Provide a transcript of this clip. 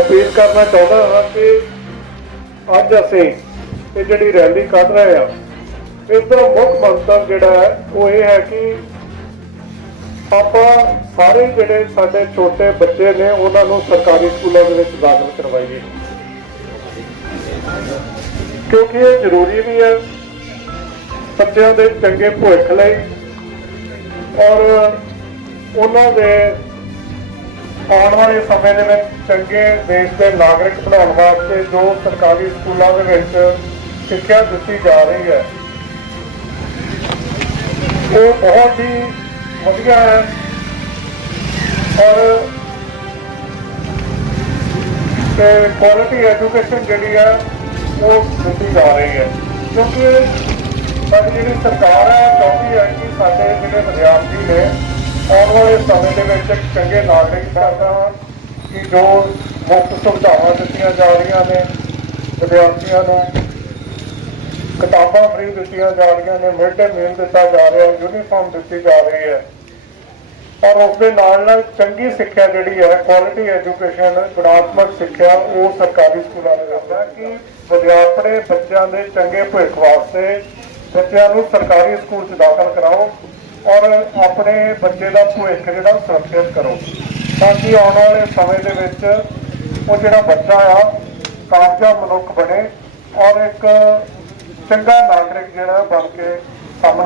Appeal ਕਰਨਾ ਚਾਹੁੰਦਾ ਹਾਂ ਕਿ ਅੱਜ ਅਸੀਂ ਇਹ ਜਿਹੜੀ ਰੈਲੀ ਕੱਢ ਰਹੇ ਹਾਂ ਇਸ ਦਾ ਮੁੱਖ ਮੰਤਵ ਜਿਹੜਾ ਹੈ, ਉਹ ਇਹ ਹੈ ਕਿ ਆਪਾਂ ਸਾਰੇ ਜਿਹੜੇ ਸਾਡੇ ਛੋਟੇ ਬੱਚੇ ਨੇ, ਉਹਨਾਂ ਨੂੰ ਸਰਕਾਰੀ ਸਕੂਲਾਂ ਦੇ ਵਿੱਚ ਦਾਖਲ ਕਰਵਾਈਏ। ਕਿਉਂਕਿ ਇਹ ਜ਼ਰੂਰੀ ਵੀ ਹੈ ਬੱਚਿਆਂ ਦੇ ਚੰਗੇ ਭਵਿੱਖ ਲਈ ਔਰ ਉਹਨਾਂ ਦੇ ਆਉਣ ਵਾਲੇ ਸਮੇਂ ਦੇ ਵਿੱਚ ਚੰਗੇ ਦੇਸ਼ ਦੇ ਨਾਗਰਿਕ ਬਣਾਉਣ ਵਾਸਤੇ ਜੋ ਸਰਕਾਰੀ ਸਕੂਲਾਂ ਦੇ ਵਿੱਚ ਸਿੱਖਿਆ ਦਿੱਤੀ ਜਾ ਰਹੀ ਹੈ। ਉਹ ਬਹੁਤ ਹੀ ਵਧੀਆ ਹੈ। ਔਰ ਤੇ ਕੁਆਲਿਟੀ ਐਜੂਕੇਸ਼ਨ ਜਿਹੜੀ ਹੈ, ਉਹ ਦਿੱਤੀ ਜਾ ਰਹੀ ਹੈ। ਕਿਉਂਕਿ ਸਾਡੀ ਜਿਹੜੀ ਸਰਕਾਰ ਹੈ ਉਹ ਚਾਹੁੰਦੀ ਹੈ ਕਿ ਸਾਡੇ ਜਿਹੜੇ ਵਿਦਿਆਰਥੀ ਨੇ ਆਉਣ ਵਾਲੇ ਸਮੇਂ ਦੇ ਵਿੱਚ ਚੰਗੇ ਨਾਗਰਿਕ ਬਣਦਾ ਕਿ ਜੋ ਮੁਫਤ ਸੁਵਿਧਾਵਾਂ ਦਿੱਤੀਆਂ ਜਾ ਰਹੀਆਂ ਨੇ, ਵਿਦਿਆਰਥੀਆਂ ਨੂੰ ਕਿਤਾਬਾਂ ਫ੍ਰੀ ਦਿੱਤੀਆਂ ਜਾ ਰਹੀਆਂ ਨੇ, ਮਿਡ ਡੇ ਮੀਲ ਦਿੱਤਾ ਜਾ ਰਿਹਾ ਯੂਨੀਫਾਰਮ ਦਿੱਤੀ ਜਾ ਰਹੀ ਹੈ। ਔਰ ਉਸ ਦੇ ਨਾਲ ਨਾਲ ਚੰਗੀ ਸਿੱਖਿਆ ਜਿਹੜੀ ਹੈ ਕੁਆਲਿਟੀ ਐਜੂਕੇਸ਼ਨ ਗੁਣਾਤਮਕ ਸਿੱਖਿਆ ਉਹ ਸਰਕਾਰੀ ਸਕੂਲਾਂ ਦੇ ਕਰਦਾ ਕਿ ਵਿਦਿਆ ਬੱਚਿਆਂ ਦੇ ਚੰਗੇ ਭਵਿੱਖ ਵਾਸਤੇ ਬੱਚਿਆਂ ਨੂੰ ਸਰਕਾਰੀ ਸਕੂਲ 'ਚ ਦਾਖਲ ਕਰਾਓ। ਔਰ ਆਪਣੇ ਬੱਚੇ ਦਾ ਭਵਿੱਖ ਜਿਹੜਾ ਸੁਰੱਖਿਅਤ ਕਰੋ। ਤਾਂ ਕਿ ਆਉਣ ਵਾਲੇ ਸਮੇਂ ਦੇ ਵਿੱਚ ਉਹ ਜਿਹੜਾ ਬੱਚਾ ਆ ਕਾਮਯਾਬ ਮਨੁੱਖ ਬਣੇ ਔਰ ਇੱਕ ਚੰਗਾ ਨਾਗਰਿਕ ਜਿਹੜਾ ਬਣ ਕੇ ਸਾਹਮਣੇ